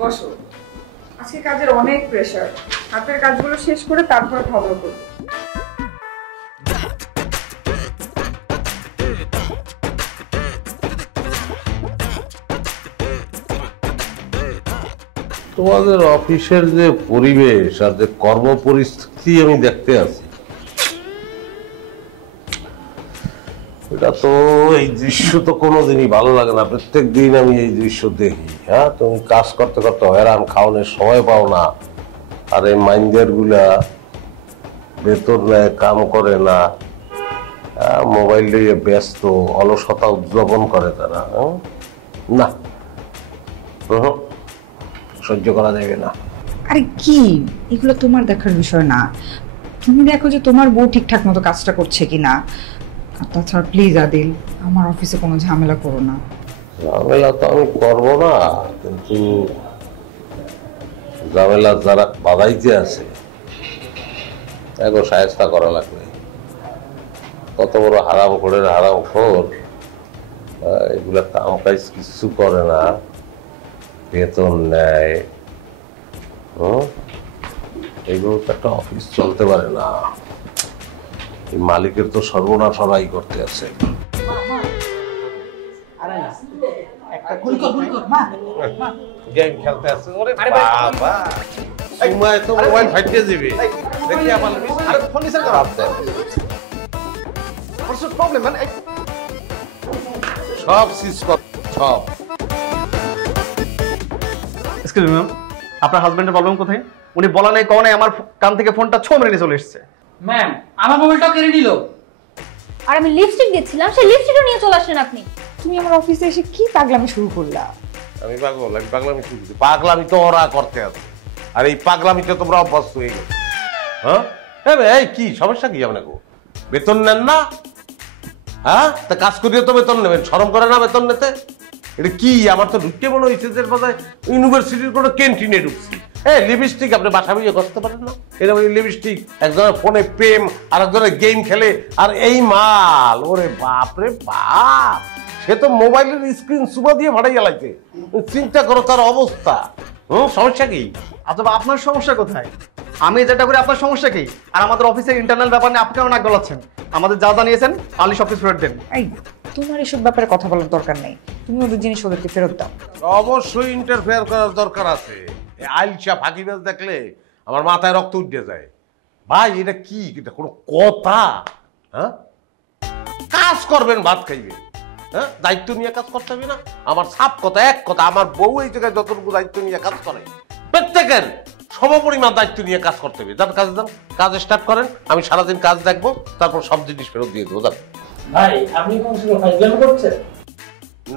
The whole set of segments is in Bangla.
বসো। আজকে কাজের অনেক প্রেসার, হাতের কাজগুলো শেষ করে তারপরে খাওয়া দাওয়া করবো। তোমাদের অফিসের যে পরিবেশ আর যে কর্ম পরিস্থিতি আমি দেখতে আছি, এটা তো এই দৃশ্য তো কোনোদিনই ভালো লাগে না। প্রত্যেক দিন আমি এই দৃশ্য দেখি। হ্যাঁ, তুমি কাজ করতে করতে হয়রান, খাওয়ানোর সময় পাও না, আর এই মাইন্ডার গুলা বেতন নেয়, কাম করে না, মোবাইল নিয়ে ব্যস্ত, অলসতা উদযাপন করে তারা। না, সহ্য করা যাবে না। আরে কি, এগুলো তোমার দেখার বিষয় না। তুমি দেখো যে তোমার বউ ঠিকঠাক মতো কাজটা করছে কিনা। আর তাছাড়া প্লিজ আদিল, আমার অফিসে কোনো ঝামেলা করো না। ঝামেলা তো আমি করবো না, কিন্তু ঝামেলা যারা বাধাইতে আছে এখন সাহেস্তা করা লাগবে। কত বড় হারাম খোর এগুলা কাম কাজ কিছু করে না, বেতন নেয়। এগুলো তো একটা অফিস চলতে পারে না। এই মালিকের তো সর্বনাশ সবাই করতে আছে। গেম খেলতে আছে। ওরে বাবা, তোমায় তো মোবাইল ফাটিয়ে দিবে। দেখি আমার ফোন নিছেন খারাপ দেয়। হোয়াটস প্রবলেম ম্যান? সব সিজ কর, সব। এক্সকিউজ মি ম্যাম, আপনার হাজবেন্ডের প্রবলেম কোথায়? উনি বলা নাই কোন নাই, আমার কান থেকে ফোনটা ছো মেরে নিয়ে চলে এসেছে। ম্যাম, আমার মোবাইলটাও কেড়ে নিল। আর আমি লিপস্টিক দিচ্ছিলাম, সেই লিপস্টিকও নিয়ে চলে আসলেন আপনি। তুমি আমার অফিসে এসে কি পাগলামি শুরু করলা? আমি পাগলামি শুরু করছি? পাগলামি তো ওরা করতে আছে, আর এই পাগলামিতে তোমরা অভ্যস্ত হয়ে গেছো। হ্যাঁ, এই কি সমস্যা কি আপনাকে? বেতন নেন না? হ্যাঁ, তা কাজ করিয়ে তো বেতন নেবেন, শরম করে না বেতন নিতে? এটা কি? আমার তো ঢুকতে মনে হয়েছে যে ইউনিভার্সিটির কোনো ক্যান্টিনে ঢুকছি। লিপস্টিক আপনি বাসা বিয়ে করতে পারেন না? এরকম লিপস্টিক, একজনের ফোনে প্রেম, আর একজনের গেম খেলে, আর এই মাল। ওরে বাপ রে বাপ, সে তো মোবাইলের স্ক্রিন সুমা দিয়ে ভাড়াই গেলাইছে। চিন্তা করো তার অবস্থা। সমস্যা কি? আচ্ছা, আপনার সমস্যা কোথায়? আমি যেটা করি আপনার সমস্যা কি? আর আমাদের অফিসের ইন্টারনাল ব্যাপার নিয়ে আপনি কেন নাক গলাচ্ছেন? আমাদের যা জানিয়েছেন পালিশ অফিস ফেরত দেন। এই, তোমার এসব ব্যাপারে কথা বলার দরকার নেই। তুমি ওদের জিনিস ওদেরকে ফেরত দাও। অবশ্যই ইন্টারফেয়ার করার দরকার আছে। আইলসা ফাঁকিবাজ দেখলে আমার মাথায় রক্ত উঠে যায়। ভাই, এটা কি? এটা কোনো কথা? হ্যাঁ, কাজ করবেন, ভাত খাইবেন। হ্যাঁ, দায়িত্ব নিয়ে কাজ করতে হবে না? আমার সাপ কথা, এক কথা, আমার বউ এই জায়গায় যতটুকু দায়িত্ব নিয়ে কাজ করে, প্রত্যেকের সমপরিমাণ দায়িত্ব নিয়ে কাজ করতে হবে। যান কাজে যান, কাজ স্টার্ট করেন। আমি সারাদিন কাজ দেখবো, তারপর সব জিনিস ফেরত দিয়ে দেবো। যান। ভাই, আপনি কোন সময় ফাইজলামি করছেন?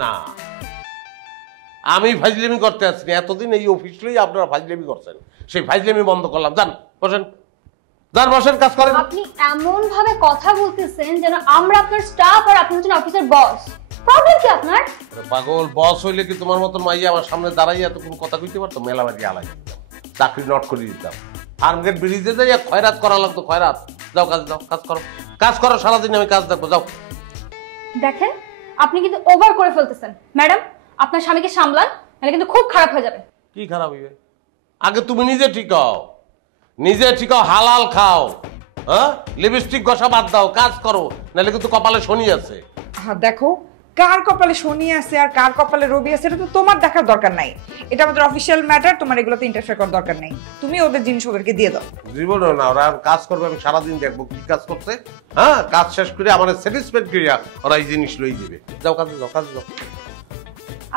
না, আমি ফাইজলামি করতে আসছি। এতদিন এই অফিসেই আপনারা ফাইজলামি করছেন, সেই ফাইজলামি বন্ধ করলাম। যান বসেন, যান বসেন, কাজ করেন। আপনি এমন ভাবে কথা বলতেছেন যেন আমরা আপনার স্টাফ আর আপনি হচ্ছেন অফিসের বস। প্রবলেম কি আপনার? পাগল, বস হইলে কি তোমার মতন মাইয়া আমার সামনে দাঁড়াইয়া তো কোনো কথা কইতে পারতো? মেলা বাড়ি আলাই দিতাম, চাকরি নট করে দিতাম। ফার্মগেট ব্রিজে যাই খয়রাত করা লাগতো। খয়রাত। যাও কাজ, যাও কাজ করো, কাজ করো। সারাদিন আমি কাজ দেখবো। যাও। দেখেন, আপনি কিন্তু ওভার করে ফেলতেছেন। ম্যাডাম, আপনার স্বামীকে সামলান, নাহলে কিন্তু খুব খারাপ হয়ে যাবে। কি খারাপ হইবে? আগে তুমি নিজে ঠিক হও, নিজে ঠিক হও, হালাল খাও। হ্যাঁ, লিপস্টিক ঘষা বাদ দাও, কাজ করো, নাহলে কিন্তু কপালে শনি আছে। হ্যাঁ, দেখো, কার কপালে শনি আছে আর কার কপালে রবি আছে এটা তো তোমার দেখার দরকার নাই। এটা আমাদের অফিসিয়াল ম্যাটার, তোমার এগুলোতে ইন্টারফেয়ার করার দরকার নেই। তুমি ওদের জিনিস ওদেরকে দিয়ে দাও। জীবনে না, ওরা কাজ করবে, আমি সারাদিন দেখবো কি কাজ করছে। হ্যাঁ, কাজ শেষ করে আমার স্যাটিসফাইড করিয়া ওরা এই জিনিস লই দিবে। যাও কাজে যাও, কাজে যাও।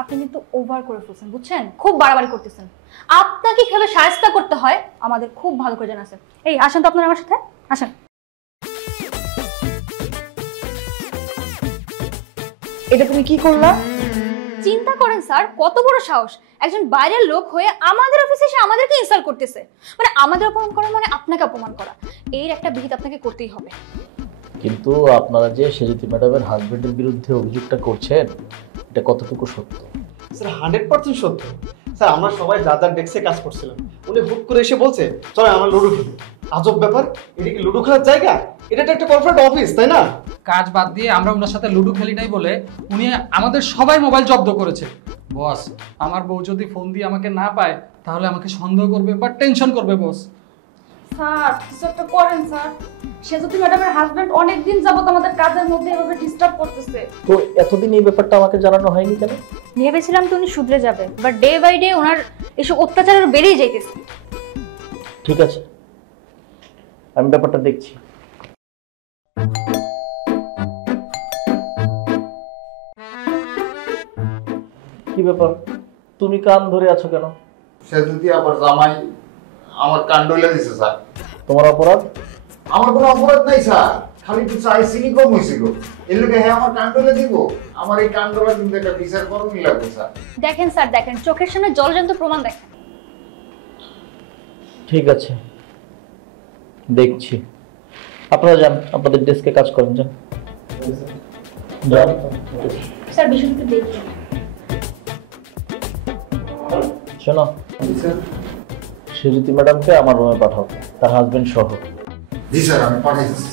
আপনি কিন্তু ওভার করে ফেলছেন, বুঝছেন? খুব বাড়াবাড়ি করতেছেন। আপনাকে কিভাবে শায়েস্তা করতে হয় আমাদের খুব ভালো করে জানা আছে। এই আসেন তো আপনারা আমার সাথে, আসেন। এটা তুমি কি করলা? চিন্তা করেন স্যার, কত বড় সাহস! একজন বাইরের লোক হয়ে আমাদের অফিসে এসে আমাদেরকে ইনসাল্ট করতেছে। মানে আমাদের অপমান করা মানে আপনাকে অপমান করা। এর একটা বিহিত আপনাকে করতেই হবে। কিন্তু আপনারা যে সেজুতি ম্যাডামের হাজবেন্ডের বিরুদ্ধে অভিযোগটা করছেন, এটা কতটুকু সত্য? স্যার 100% সত্য। স্যার, আমরা সবাই যার যার ডেস্কে কাজ করছিলাম, উনি হুট করে এসে বলছে চলো আমরা লুডো খেলি। আজব ব্যাপার, এটা কি লুডো খেলার জায়গা? এটা তো একটা কর্পোরেট অফিস, তাই না? কাজ বাদ দিয়ে আমরা ওনার সাথে লুডো খেলি নাই বলে উনি আমাদের সবাই মোবাইল জব্দ করেছে। বস, আমার বউ যদি ফোন দিয়ে আমাকে না পায় তাহলে আমাকে সন্দেহ করবে বা টেনশন করবে বস। স্যার কিছু একটা করেন স্যার। সেজুতি ম্যাডামের হাজবেন্ড অনেকদিন যাবত আমাদের কাজের মধ্যে এভাবে ডিস্টার্ব করতেছে। তো এতদিন এই ব্যাপারটা আমাকে জানানো হয়নি কেন? ভেবেছিলাম তো উনি শুধরে যাবে, বাট ডে বাই ডে ওনার এসব অত্যাচার আরো বেড়েই যাইতেছে। ঠিক আছে, আমি ব্যাপারটা দেখছি। কি ব্যাপার, তুমি কান ধরে আছো কেন? সে যদি আবার জামাই আমার কান্ডইলা দিছে স্যার। তোমার অপরাধ? আমার কোনো অপরাধ নাই স্যার, খালি একটু চাই চিনি কম হয়েছিল, এর লোকে হ্যাঁ আমার কান্ডইলা দিব। আমার এই কান্ডটা কিন্তু একটা বিচার করণই লাগবে স্যার। দেখেন স্যার, দেখেন চোখের সামনে জলজন্ত প্রমাণ দেখেন। ঠিক আছে, দেখছি। আপনারা যান, আপনাদের ডেস্কে কাজ করেন, যান যান। স্যার বিষয়টা দেখি। শোনো, সেজুতি ম্যাডামকে আমার রুমে পাঠাও, তার হাজবেন্ড সহ। জি স্যার, আমি পাঠাই দিচ্ছি।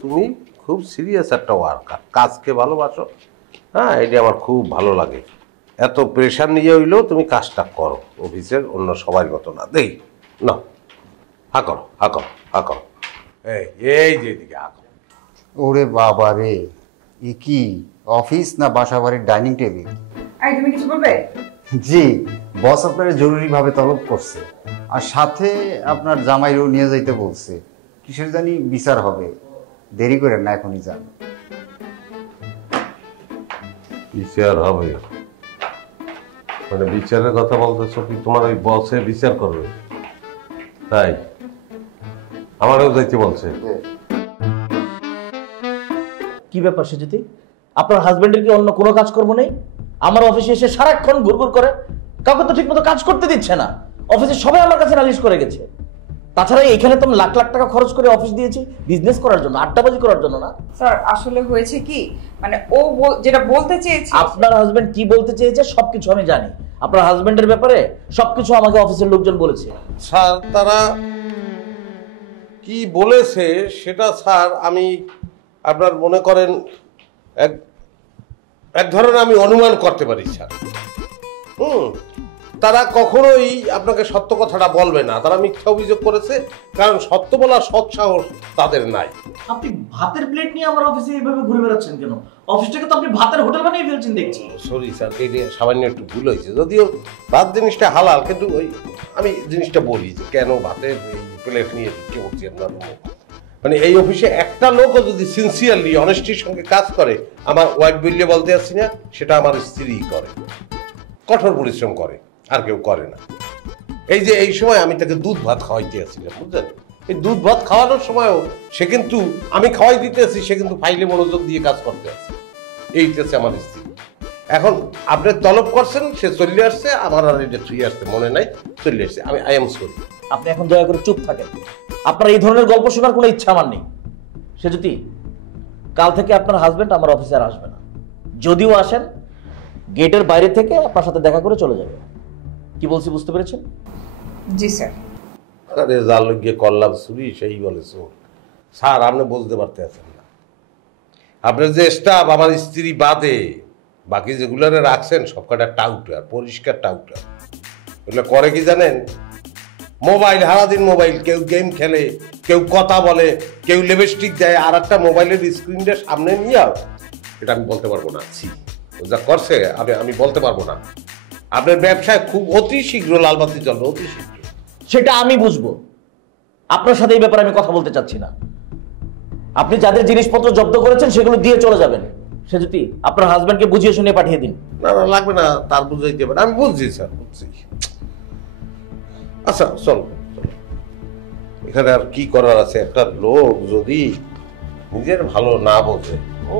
তুমি খুব সিরিয়াস একটা ওয়ার্কার, কাজকে ভালোবাসো। হ্যাঁ, এটা আমার খুব ভালো লাগে। এত প্রেশার নিয়ে হইলেও তুমি কাজটা করো, অফিসের অন্য সবার মতো না। দেই না, হা করো হা করো হা করো। এই যে এদিকে হা করো। ওরে বাবা রে, এ কি অফিস না বাসা বাড়ির ডাইনিং টেবিল? এই তুমি কিছু বলবে? জি, বস আপনার জরুরিভাবে তলব করছে, আর সাথে আপনার জামাইরও নিয়ে যাইতে বলছে। কিসের জানি বিচার হবে, দেরি করেন না, এখনই যান। বিচার হবে মানে বিচারের কথা বলতেছো কি? তোমার ওই বসে বিচার করবে? তাই আমারও যাইতে বলছে। কি ব্যাপার সেজুতি, আপনার হাজবেন্ডের কি অন্য কোনো কাজ করবো নেই? আমার অফিসে এসে সারাক্ষণ ঘুরঘুর করে, কাউকে তো ঠিক মতো কাজ করতে দিচ্ছে না। অফিসে সবাই আমার কাছে নালিশ করে গেছে। তাছাড়া এখানে তো লাখ লাখ টাকা খরচ করে অফিস দিয়েছি বিজনেস করার জন্য, আড্ডাবাজি করার জন্য না। স্যার আসলে হয়েছে কি, মানে ও যেটা বলতে চেয়েছে। আপনার হাজবেন্ড কি বলতে চেয়েছে সবকিছু আমি জানি। আপনার হাজবেন্ডের ব্যাপারে সবকিছু আমাকে অফিসের লোকজন বলেছে। স্যার তারা কি বলেছে সেটা স্যার আমি আপনার মনে করেন এক ধরনের আমি অনুমান করতে পারি স্যার। তারা কখনোই আপনাকে সত্য কথাটা বলবে না, তারা মিথ্যা অভিযোগ করেছে, কারণ সত্য বলার সৎ সাহস তাদের নাই। আপনি ভাতের প্লেট নিয়ে আমার অফিসে এইভাবে ঘুরে বেড়াচ্ছেন কেন? অফিসটাকে তো আপনি ভাতের হোটেল বানিয়ে ফেলছেন দেখছি। সরি স্যার, এই সামান্য একটু ভুল হয়েছে, যদিও ভাত জিনিসটা হালাল, কিন্তু ওই আমি জিনিসটা বলি যে কেন ভাতের এই প্লেট নিয়ে ঢুকে পড়ছি আপনার। মানে এই অফিসে একটা লোকও যদি সিনসিয়ারলি অনেস্টির সঙ্গে কাজ করে, আমার ওয়াইফ বললে বলতে আসছি না, সেটা আমার স্ত্রী করে, কঠোর পরিশ্রম করে, আর কেউ করে না। এই যে এই সময় আমি তাকে দুধ ভাত খাওয়াইতে আসছিলাম, বুঝলেন? এই দুধ ভাত খাওয়ানোর সময়ও সে কিন্তু, আমি খাওয়াই দিতে আসি, সে কিন্তু ফাইলে মনোযোগ দিয়ে কাজ করতে আসছে। এইটাছে আমার স্ত্রী। এখন আপনি তলব করছেন, সে চলে আসছে, আমার আর এটা ছুঁয়ে আসছে মনে নাই, চলে আসছে। আমি আই এম সরি। আপনি এখন দয়া করে চুপ থাকেন, আপনার এই ধরনের গল্প শোনার কোনো ইচ্ছা আমার নেই। সেজুতি, কাল থেকে আপনার হাজবেন্ড আমার অফিসে আর আসবে না। যদিও আসেন, গেটের বাইরে থেকে আপনার সাথে দেখা করে চলে যাবে। কি বলছি বুঝতে পেরেছেন? জি স্যার। আরে জাল গিয়ে করলাম চুরি, সেই বলে চোর। স্যার আপনি বুঝতে পারতে আছেন না, আপনার যে স্টাফ আমার স্ত্রী বাদে বাকি যেগুলো রাখছেন সব কটা টাউটার, পরিষ্কার টাউটার। এগুলো করে কি জানেন? মোবাইল, সারাদিন মোবাইল, কেউ গেম খেলে, কেউ কথা বলে, কেউ লিপস্টিক দেয়, আর একটা মোবাইলের স্ক্রিনটা সামনে নিয়ে এটা আমি বলতে পারবো না। যা করছে আমি বলতে পারবো না। আপনার ব্যবসায় খুব অতি শীঘ্র লালবাতি জ্বলবে, অতি শীঘ্র। সেটা আমি বুঝবো, আপনার সাথে এই ব্যাপারে আমি কথা বলতে চাচ্ছি না। আপনি যাদের জিনিসপত্র জব্দ করেছেন সেগুলো দিয়ে চলে যাবেন। সেজুতি, আপনার হাজবেন্ডকে বুঝিয়ে শুনিয়ে পাঠিয়ে দিন। না না, লাগবে না, তার বুঝাইতে পারে, আমি বুঝছি স্যার, বুঝছি। আচ্ছা চলো, এখানে আর কি করার আছে? একটা লোক যদি নিজের ভালো না বোঝে, ও